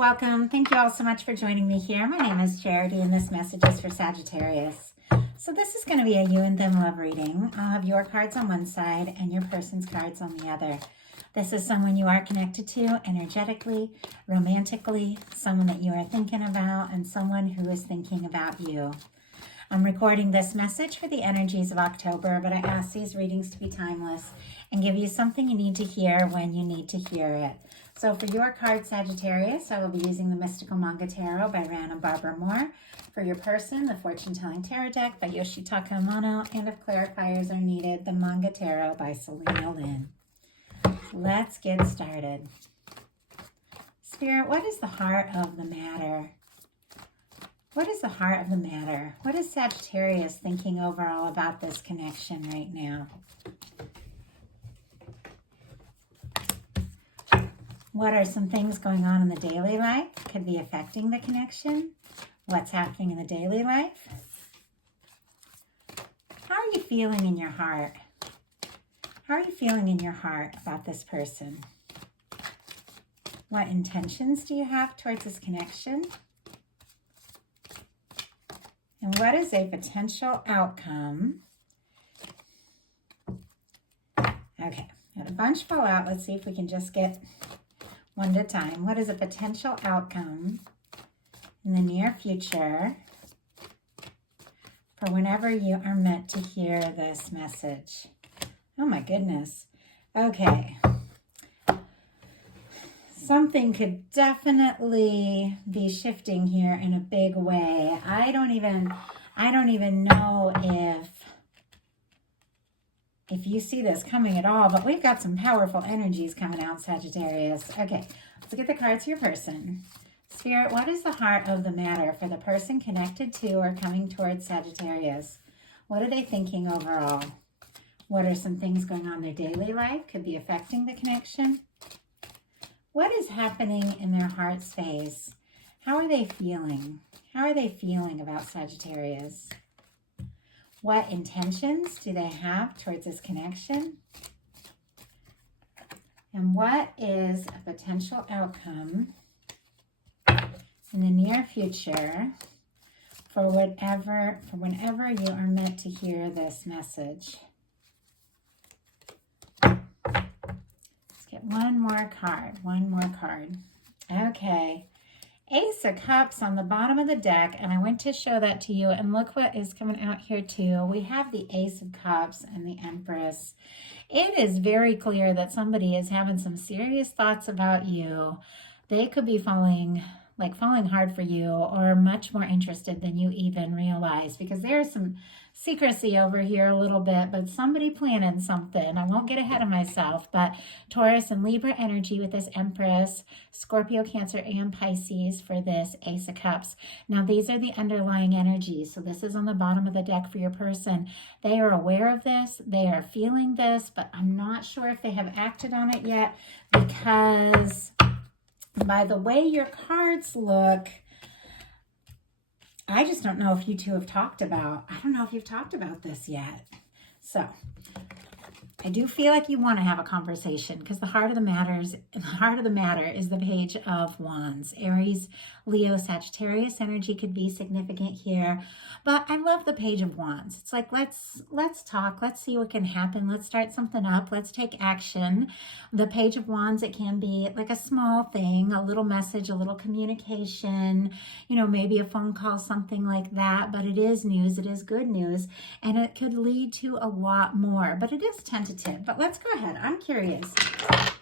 welcome. Thank you all so much for joining me here. My name is Charity and this message is for Sagittarius. So this is going to be a you and them love reading. I'll have your cards on one side and your person's cards on the other. This is someone you are connected to energetically, romantically, someone that you are thinking about, and someone who is thinking about you. I'm recording this message for the energies of October, but I ask these readings to be timeless and give you something you need to hear when you need to hear it. So for your card, Sagittarius, I will be using the Mystical Manga Tarot by Ran and Barbara Moore. For your person, the Fortune Telling Tarot Deck by Yoshitaka Amano. And if clarifiers are needed, the Manga Tarot by Selena Lynn. Let's get started. Spirit, what is the heart of the matter? What is the heart of the matter? What is Sagittarius thinking overall about this connection right now? What are some things going on in the daily life? Could be affecting the connection. What's happening in the daily life? How are you feeling in your heart? How are you feeling in your heart about this person? What intentions do you have towards this connection? And what is a potential outcome? Okay, got a bunch fall out. Let's see if we can just get one at a time. What is a potential outcome in the near future for whenever you are meant to hear this message? Oh my goodness. Okay. Something could definitely be shifting here in a big way. I don't even know if you see this coming at all, but we've got some powerful energies coming out, Sagittarius. Okay, let's look at the cards for your person. Spirit, what is the heart of the matter for the person connected to or coming towards Sagittarius? What are they thinking overall? What are some things going on in their daily life? Could be affecting the connection. What is happening in their heart space? How are they feeling? How are they feeling about Sagittarius? What intentions do they have towards this connection? And what is a potential outcome in the near future for whenever you are meant to hear this message? Get one more card. Okay. Ace of Cups on the bottom of the deck, and I went to show that to you, and look what is coming out here too. We have the Ace of Cups and the Empress. It is very clear that somebody is having some serious thoughts about you. They could be falling hard for you or much more interested than you even realize, because there's some secrecy over here a little bit, but somebody planning something. I won't get ahead of myself, but Taurus and Libra energy with this Empress, Scorpio, Cancer, and Pisces for this Ace of Cups. Now, these are the underlying energies. So this is on the bottom of the deck for your person. They are aware of this. They are feeling this, but I'm not sure if they have acted on it yet, because by the way your cards look, I just don't know if you two have talked about, I don't know if you've talked about this yet. So I do feel like you want to have a conversation, because the heart of the matter is the Page of Wands. Aries, Leo, Sagittarius energy could be significant here, but I love the Page of Wands. It's like, let's talk, let's see what can happen, let's start something up, let's take action. The Page of Wands, it can be like a small thing, a little message, a little communication, maybe a phone call, something like that, but it is news, it is good news, and it could lead to a lot more, but it is tentative. But let's go ahead. I'm curious.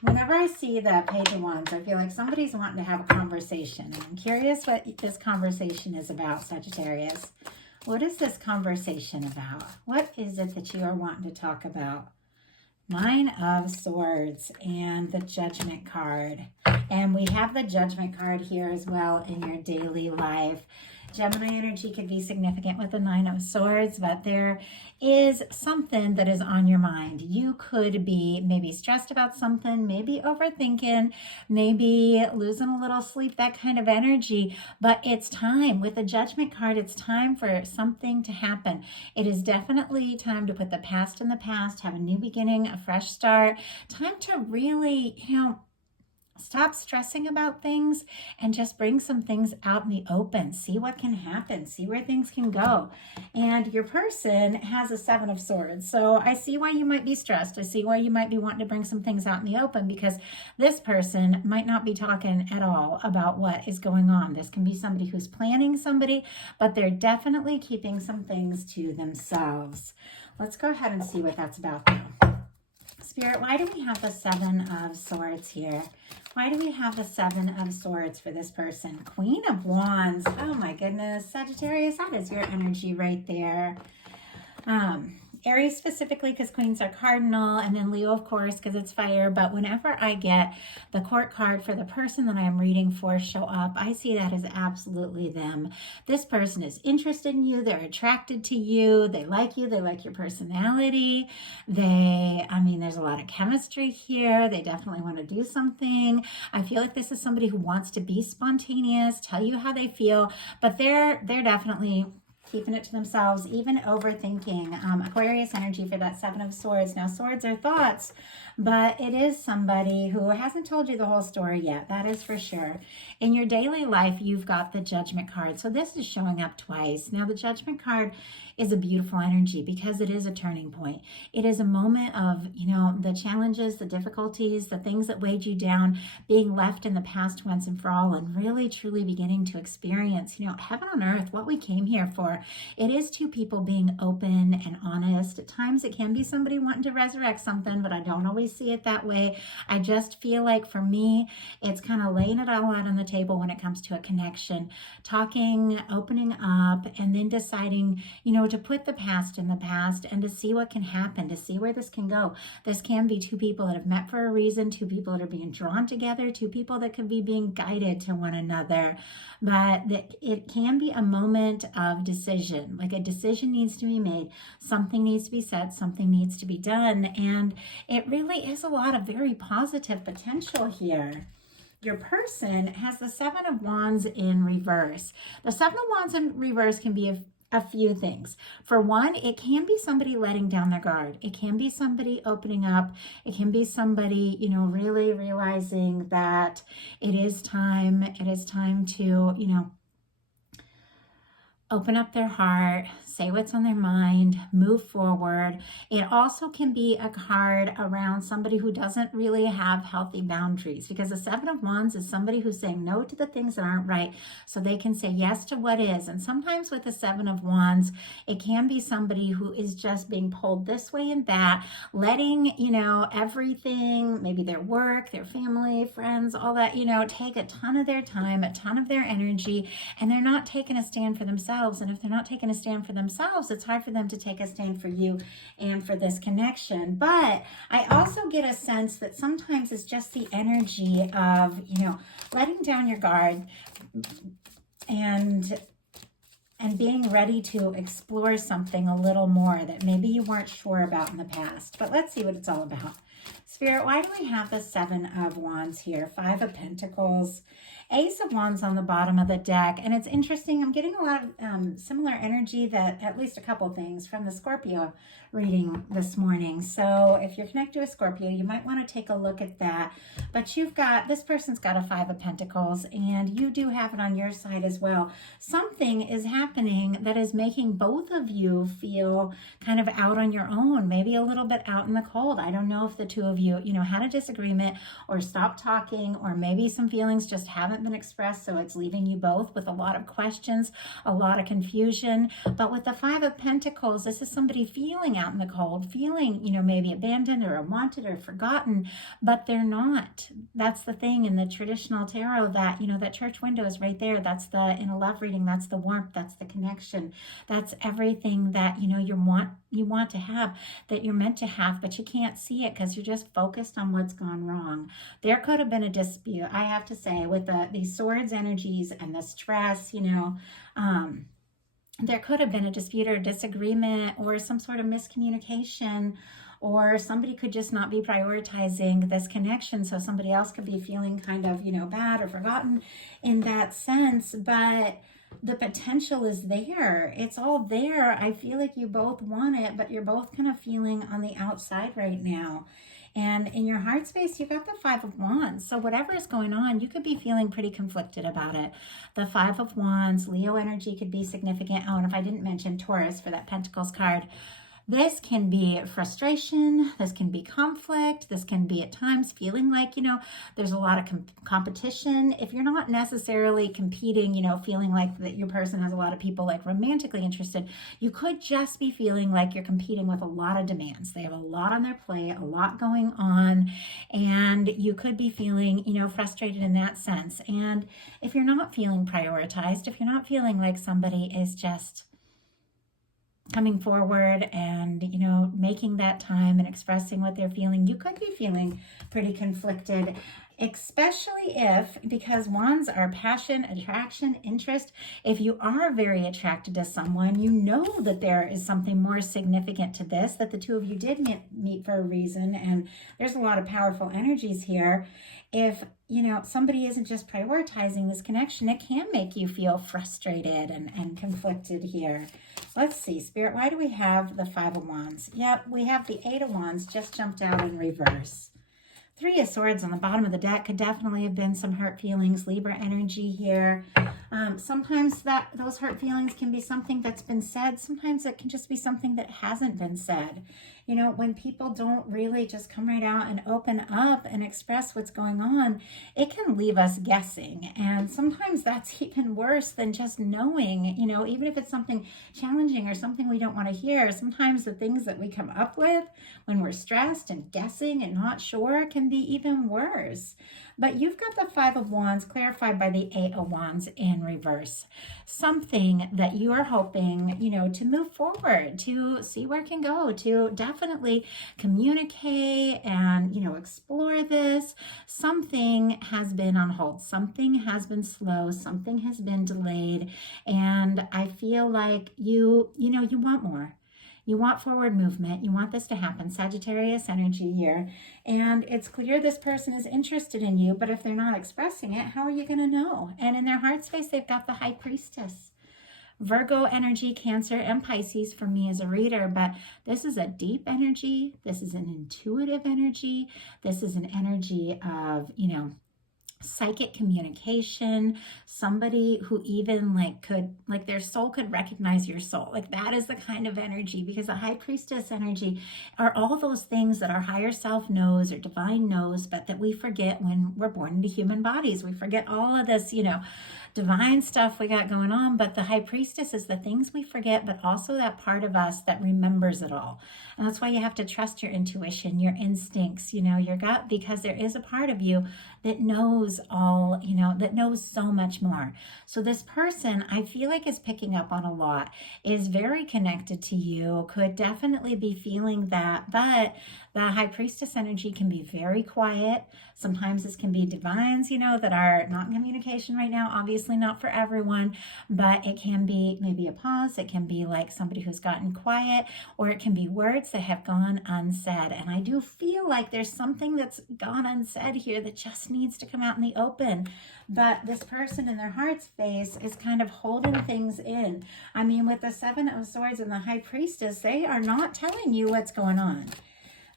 Whenever I see the Page of Wands, I feel like somebody's wanting to have a conversation. I'm curious what this conversation is about, Sagittarius. What is this conversation about? What is it that you are wanting to talk about? Nine of Swords and the Judgment card. And we have the Judgment card here as well in your daily life. Gemini energy could be significant with the Nine of Swords, but there is something that is on your mind. You could be maybe stressed about something, maybe overthinking, maybe losing a little sleep, that kind of energy, but it's time. With the Judgment card, it's time for something to happen. It is definitely time to put the past in the past, have a new beginning, a fresh start, time to really, Stop stressing about things and just bring some things out in the open. See what can happen. See where things can go. And your person has a 7 of Swords. So I see why you might be stressed. I see why you might be wanting to bring some things out in the open, because this person might not be talking at all about what is going on. This can be somebody who's planning somebody, but they're definitely keeping some things to themselves. Let's go ahead and see what that's about now. Spirit, why do we have the 7 of Swords here? Why do we have the 7 of Swords for this person? Queen of Wands. Oh my goodness. Sagittarius, that is your energy right there. Aries specifically because queens are cardinal, and then Leo, of course, because it's fire. But whenever I get the court card for the person that I'm reading for show up, I see that as absolutely them. This person is interested in you. They're attracted to you. They like you. They like your personality. There's a lot of chemistry here. They definitely want to do something. I feel like this is somebody who wants to be spontaneous, tell you how they feel, but they're definitely keeping it to themselves, even overthinking. Aquarius energy for that 7 of Swords. Now, swords are thoughts, but it is somebody who hasn't told you the whole story yet. That is for sure. In your daily life, you've got the Judgment card. So this is showing up twice. Now, the Judgment card is a beautiful energy because it is a turning point. It is a moment of, the challenges, the difficulties, the things that weighed you down, being left in the past once and for all, and really, truly beginning to experience, heaven on earth, what we came here for. It is two people being open and honest. At times it can be somebody wanting to resurrect something, but I don't always see it that way. I just feel like for me, it's kind of laying it all out on the table when it comes to a connection, talking, opening up, and then deciding, to put the past in the past and to see what can happen, to see where this can go. This can be two people that have met for a reason, two people that are being drawn together, two people that could be being guided to one another. But it can be a moment of decision. Like a decision needs to be made, something needs to be said, something needs to be done. And it really is a lot of very positive potential here. Your person has the 7 of Wands in reverse. The 7 of Wands in reverse can be a few things. For one, it can be somebody letting down their guard. It can be somebody opening up. It can be somebody, really realizing that it is time to, open up their heart, say what's on their mind, move forward. It also can be a card around somebody who doesn't really have healthy boundaries, because the 7 of Wands is somebody who's saying no to the things that aren't right so they can say yes to what is. And sometimes with the 7 of Wands, it can be somebody who is just being pulled this way and that, letting, everything, maybe their work, their family, friends, all that, take a ton of their time, a ton of their energy, and they're not taking a stand for themselves. And if they're not taking a stand for themselves, it's hard for them to take a stand for you and for this connection. But I also get a sense that sometimes it's just the energy of, letting down your guard and being ready to explore something a little more that maybe you weren't sure about in the past. But let's see what it's all about. Spirit, why do we have the 7 of Wands here? 5 of Pentacles, Ace of Wands on the bottom of the deck. And it's interesting, I'm getting a lot of similar energy, that at least a couple things from the Scorpio reading this morning. So if you're connected with Scorpio, you might want to take a look at that. But this person's got a 5 of Pentacles, and you do have it on your side as well. Something is happening that is making both of you feel kind of out on your own, maybe a little bit out in the cold. I don't know if the two of you, had a disagreement or stopped talking, or maybe some feelings just haven't been expressed, so it's leaving you both with a lot of questions, a lot of confusion. But with the 5 of Pentacles, this is somebody feeling out in the cold, feeling, maybe abandoned or unwanted or forgotten, but they're not. That's the thing in the traditional tarot, that, that church window is right there. That's in a love reading, that's the warmth, that's the connection, that's everything that, you want to have, that you're meant to have, but you can't see it because you're just focused on what's gone wrong. There could have been a dispute, I have to say, with these swords energies and the stress, there could have been a dispute or a disagreement or some sort of miscommunication, or somebody could just not be prioritizing this connection, so somebody else could be feeling kind of, bad or forgotten in that sense. But the potential is there. It's all there. I feel like you both want it, but you're both kind of feeling on the outside right now. And in your heart space, you've got the Five of Wands. So whatever is going on, you could be feeling pretty conflicted about it. The Five of Wands, Leo energy could be significant. Oh, and if I didn't mention Taurus for that Pentacles card, this can be frustration, this can be conflict, this can be at times feeling like, there's a lot of competition. If you're not necessarily competing, feeling like that your person has a lot of people like romantically interested, you could just be feeling like you're competing with a lot of demands. They have a lot on their plate, a lot going on, and you could be feeling, frustrated in that sense. And if you're not feeling prioritized, if you're not feeling like somebody is just coming forward and, making that time and expressing what they're feeling, you could be feeling pretty conflicted, especially because wands are passion, attraction, interest. If you are very attracted to someone, you know that there is something more significant to this, that the two of you did meet for a reason, and there's a lot of powerful energies here. If, somebody isn't just prioritizing this connection, it can make you feel frustrated and conflicted here. Let's see, Spirit, why do we have the Five of Wands? Yep, we have the Eight of Wands just jumped out in reverse. Three of Swords on the bottom of the deck could definitely have been some hurt feelings, Libra energy here. Sometimes those hurt feelings can be something that's been said. Sometimes it can just be something that hasn't been said. When people don't really just come right out and open up and express what's going on, it can leave us guessing. And sometimes that's even worse than just knowing, even if it's something challenging or something we don't want to hear. Sometimes the things that we come up with when we're stressed and guessing and not sure can be even worse. But you've got the Five of Wands clarified by the Eight of Wands in reverse. Something that you are hoping, to move forward, to see where it can go, to definitely communicate and, explore this. Something has been on hold. Something has been slow. Something has been delayed. And I feel like you want more. You want forward movement. You want this to happen. Sagittarius energy here. And it's clear this person is interested in you, but if they're not expressing it, how are you going to know? And in their heart space, they've got the High Priestess. Virgo energy, Cancer, and Pisces for me as a reader, but this is a deep energy. This is an intuitive energy. This is an energy of, psychic communication, somebody who even their soul could recognize your soul. That is the kind of energy, because the High Priestess energy are all those things that our higher self knows or divine knows, but that we forget when we're born into human bodies. We forget all of this, divine stuff we got going on, but the High Priestess is the things we forget, but also that part of us that remembers it all. And that's why you have to trust your intuition, your instincts, your gut, because there is a part of you that knows all, that knows so much more. So this person, I feel like, is picking up on a lot, is very connected to you, could definitely be feeling that, but the High Priestess energy can be very quiet. Sometimes this can be divines, that are not in communication right now. Obviously not for everyone, but it can be maybe a pause. It can be like somebody who's gotten quiet, or it can be words that have gone unsaid. And I do feel like there's something that's gone unsaid here that just needs to come out in the open. But this person in their heart space is kind of holding things in. I mean, with the Seven of Swords and the High Priestess, they are not telling you what's going on.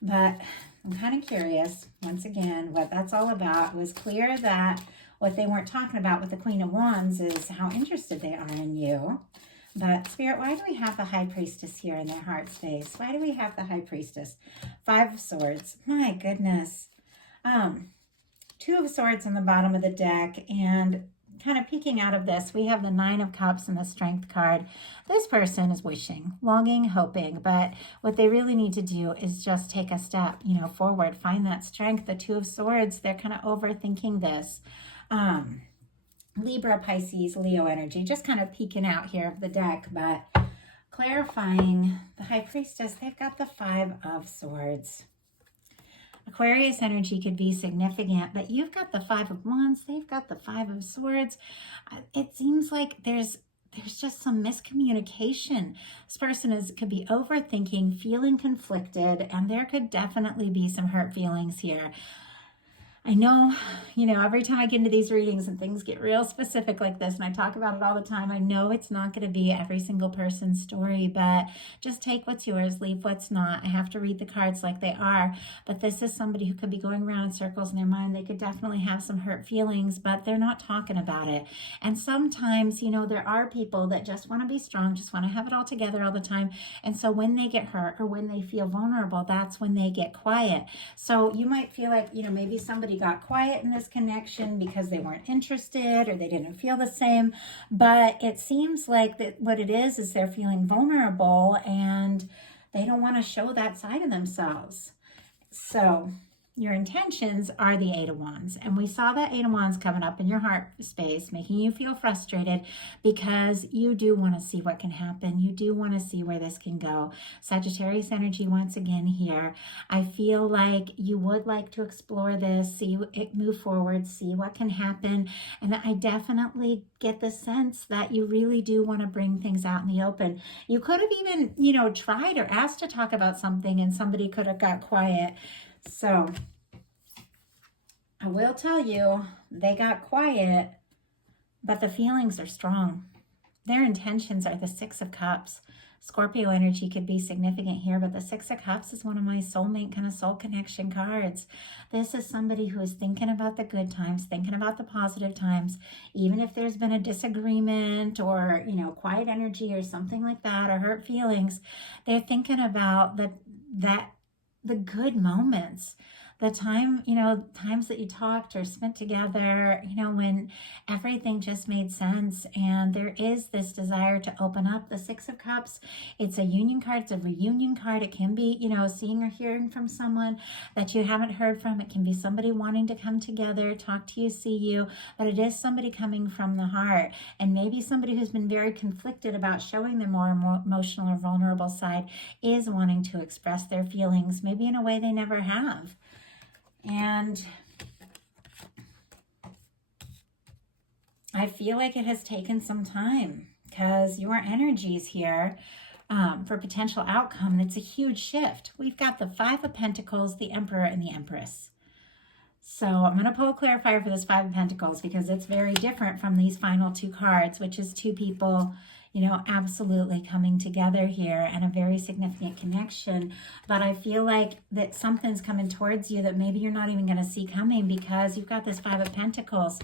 But I'm kind of curious, once again, what that's all about. It was clear that what they weren't talking about with the Queen of Wands is how interested they are in you. But Spirit, why do we have the High Priestess here in their heart space? Why do we have the High Priestess? Five of Swords. My goodness. Two of Swords on the bottom of the deck, and kind of peeking out of this, we have the Nine of Cups and the Strength card. This person is wishing, longing, hoping, but what they really need to do is just take a step, forward, find that strength. The Two of Swords, they're kind of overthinking this. Libra, Pisces, Leo energy, just kind of peeking out here of the deck, but clarifying the High Priestess, they've got the Five of Swords. Aquarius energy could be significant, but you've got the Five of Wands, they've got the Five of Swords. It seems like there's just some miscommunication. This person could be overthinking, feeling conflicted, and there could definitely be some hurt feelings here. I know, every time I get into these readings and things get real specific like this, and I talk about it all the time, I know it's not going to be every single person's story, but just take what's yours, leave what's not. I have to read the cards like they are, but this is somebody who could be going around in circles in their mind. They could definitely have some hurt feelings, but they're not talking about it. And sometimes, there are people that just want to be strong, just want to have it all together all the time. And so when they get hurt or when they feel vulnerable, that's when they get quiet. So you might feel like, maybe somebody got quiet in this connection because they weren't interested or they didn't feel the same. But it seems like that what it is they're feeling vulnerable and they don't want to show that side of themselves. So your intentions are the Eight of Wands. And we saw that Eight of Wands coming up in your heart space, making you feel frustrated because you do want to see what can happen. You do want to see where this can go. Sagittarius energy once again here. I feel like you would like to explore this, see it move forward, see what can happen. And I definitely get the sense that you really do want to bring things out in the open. You could have even, tried or asked to talk about something and somebody could have got quiet. So I will tell you, they got quiet, but the feelings are strong. Their intentions are the Six of Cups. Scorpio energy could be significant here, but the Six of Cups is one of my soulmate kind of soul connection cards. This is somebody who is thinking about the good times, thinking about the positive times, even if there's been a disagreement or, quiet energy or something like that, or hurt feelings. They're thinking about the good moments, the times that you talked or spent together, when everything just made sense. And there is this desire to open up. The Six of Cups, it's a union card. It's a reunion card. It can be, seeing or hearing from someone that you haven't heard from. It can be somebody wanting to come together, talk to you, see you, but it is somebody coming from the heart. And maybe somebody who's been very conflicted about showing their more emotional or vulnerable side is wanting to express their feelings, maybe in a way they never have. And I feel like it has taken some time because your energies here for potential outcome, it's a huge shift. We've got the Five of Pentacles, the Emperor, and the Empress. So I'm going to pull a clarifier for this Five of Pentacles because it's very different from these final two cards, which is two people, absolutely coming together here and a very significant connection. But I feel like that something's coming towards you that maybe you're not even going to see coming because you've got this Five of Pentacles.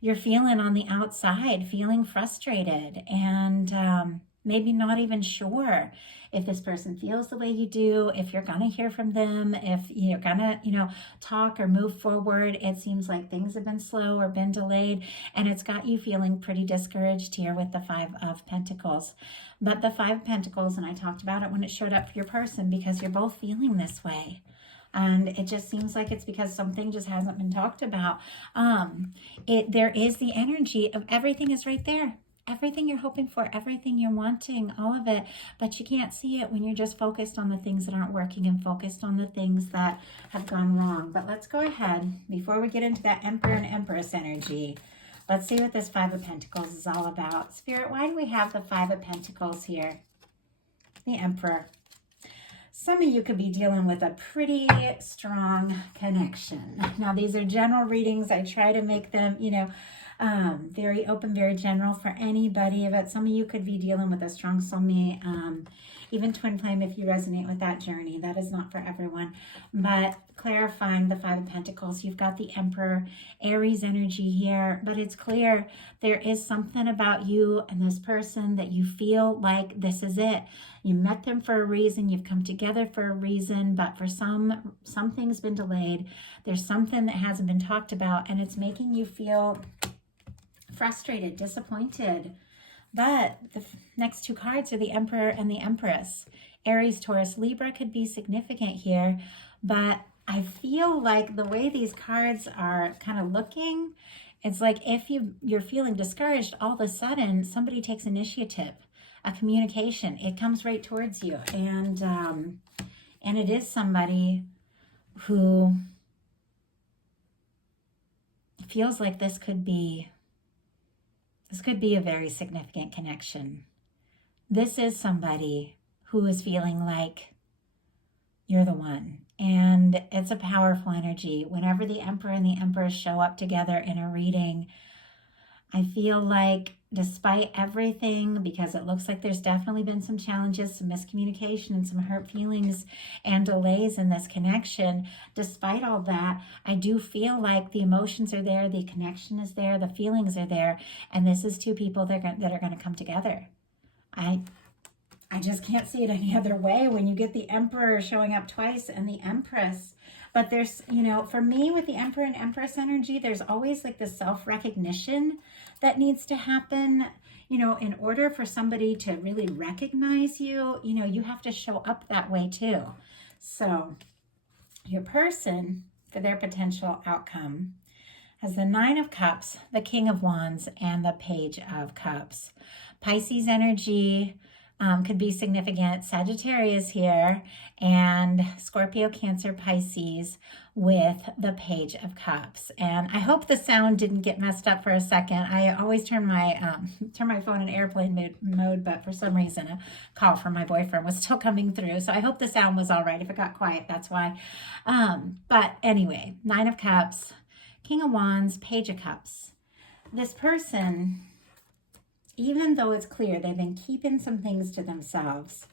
You're feeling on the outside, feeling frustrated and maybe not even sure if this person feels the way you do, if you're going to hear from them, if you're going to, talk or move forward. It seems like things have been slow or been delayed, and it's got you feeling pretty discouraged here with the Five of Pentacles. But the Five of Pentacles, and I talked about it when it showed up for your person, because you're both feeling this way. And it just seems like it's because something just hasn't been talked about. There is the energy of everything is right there. Everything you're hoping for, everything you're wanting, all of it, but you can't see it when you're just focused on the things that aren't working and focused on the things that have gone wrong. But let's go ahead, before we get into that Emperor and Empress energy, let's see what this Five of Pentacles is all about. Spirit, why do we have the Five of Pentacles here? The Emperor. Some of you could be dealing with a pretty strong connection. Now, these are general readings. I try to make them, very open, very general for anybody, but some of you could be dealing with a strong soulmate, even twin flame if you resonate with that journey. That is not for everyone. But clarifying the Five of Pentacles, you've got the Emperor, Aries energy here, but it's clear there is something about you and this person that you feel like this is it. You met them for a reason, you've come together for a reason, but for something's been delayed. There's something that hasn't been talked about, and it's making you feel frustrated, disappointed. But the next two cards are the Emperor and the Empress. Aries, Taurus, Libra could be significant here, but I feel like the way these cards are kind of looking, it's like if you're feeling discouraged, all of a sudden somebody takes initiative, a communication. It comes right towards you, and it is somebody who feels like this could be a very significant connection. This is somebody who is feeling like you're the one. And it's a powerful energy. Whenever the Emperor and the Empress show up together in a reading, I feel like despite everything, because it looks like there's definitely been some challenges, some miscommunication, and some hurt feelings and delays in this connection, despite all that, I do feel like the emotions are there, the connection is there, the feelings are there, and this is two people that are going to come together. I just can't see it any other way when you get the Emperor showing up twice and the Empress. But there's, you know, for me with the Emperor and Empress energy, there's always like the self-recognition that needs to happen. You know, in order for somebody to really recognize you, you know, you have to show up that way too. So your person, for their potential outcome, has the Nine of Cups, the King of Wands, and the Page of Cups. Pisces energy could be significant. Sagittarius here, and Scorpio, Cancer, Pisces with the Page of Cups. And I hope the sound didn't get messed up for a second. I always turn my phone in airplane mode, but for some reason a call from my boyfriend was still coming through. So I hope the sound was all right. If it got quiet, that's why. But anyway, Nine of Cups, King of Wands, Page of Cups. This person, even though it's clear they've been keeping some things to themselves,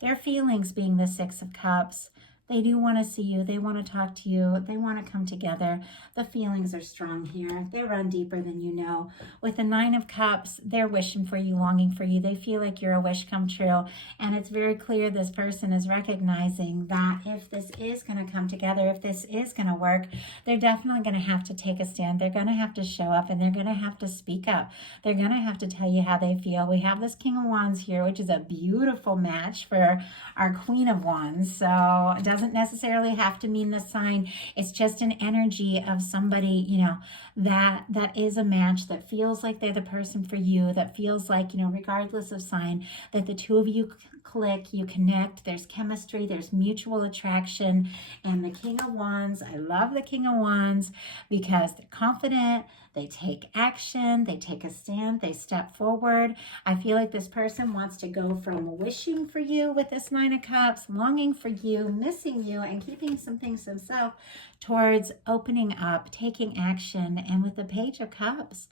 their feelings being the Six of Cups, they do want to see you. They want to talk to you. They want to come together. The feelings are strong here. They run deeper than you know. With the Nine of Cups, they're wishing for you, longing for you. They feel like you're a wish come true. And it's very clear this person is recognizing that if this is going to come together, if this is going to work, they're definitely going to have to take a stand. They're going to have to show up, and they're going to have to speak up. They're going to have to tell you how they feel. We have this King of Wands here, which is a beautiful match for our Queen of Wands. So it doesn't necessarily have to mean the sign. It's just an energy of somebody, you know, that is a match, that feels like they're the person for you, that feels like, you know, regardless of sign, that the two of you click, you connect, there's chemistry, there's mutual attraction. And the King of Wands, I love the King of Wands because they're confident, they take action, they take a stand, they step forward. I feel like this person wants to go from wishing for you with this Nine of Cups, longing for you, missing you, and keeping some things to themselves, towards opening up, taking action. And with the Page of Cups,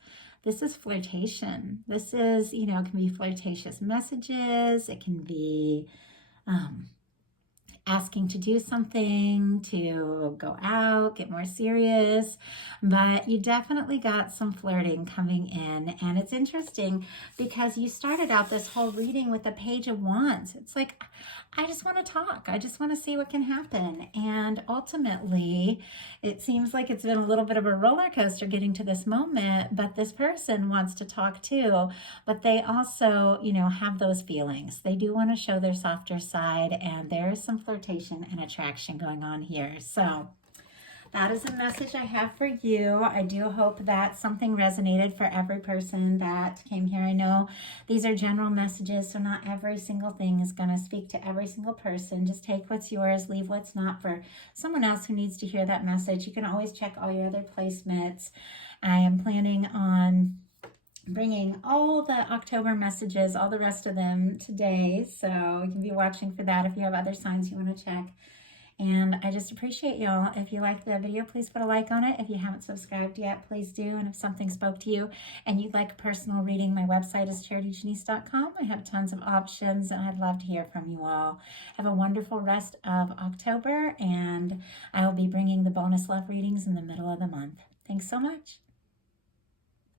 this is flirtation. This is, you know, it can be flirtatious messages. It can be asking to do something, to go out, get more serious, but you definitely got some flirting coming in. And it's interesting because you started out this whole reading with the Page of Wands. It's like, I just want to talk. I just want to see what can happen. And ultimately, it seems like it's been a little bit of a roller coaster getting to this moment, but this person wants to talk too, but they also, you know, have those feelings. They do want to show their softer side, and there's some flirtation and attraction going on here. So that is a message I have for you. I do hope that something resonated for every person that came here. I know these are general messages, so not every single thing is going to speak to every single person. Just take what's yours, leave what's not for someone else who needs to hear that message. You can always check all your other placements. I am planning on bringing all the October messages, all the rest of them today. So you can be watching for that if you have other signs you want to check. And I just appreciate y'all. If you liked the video, please put a like on it. If you haven't subscribed yet, please do. And if something spoke to you and you'd like a personal reading, my website is charityjanice.com. I have tons of options, and I'd love to hear from you all. Have a wonderful rest of October, and I will be bringing the bonus love readings in the middle of the month. Thanks so much.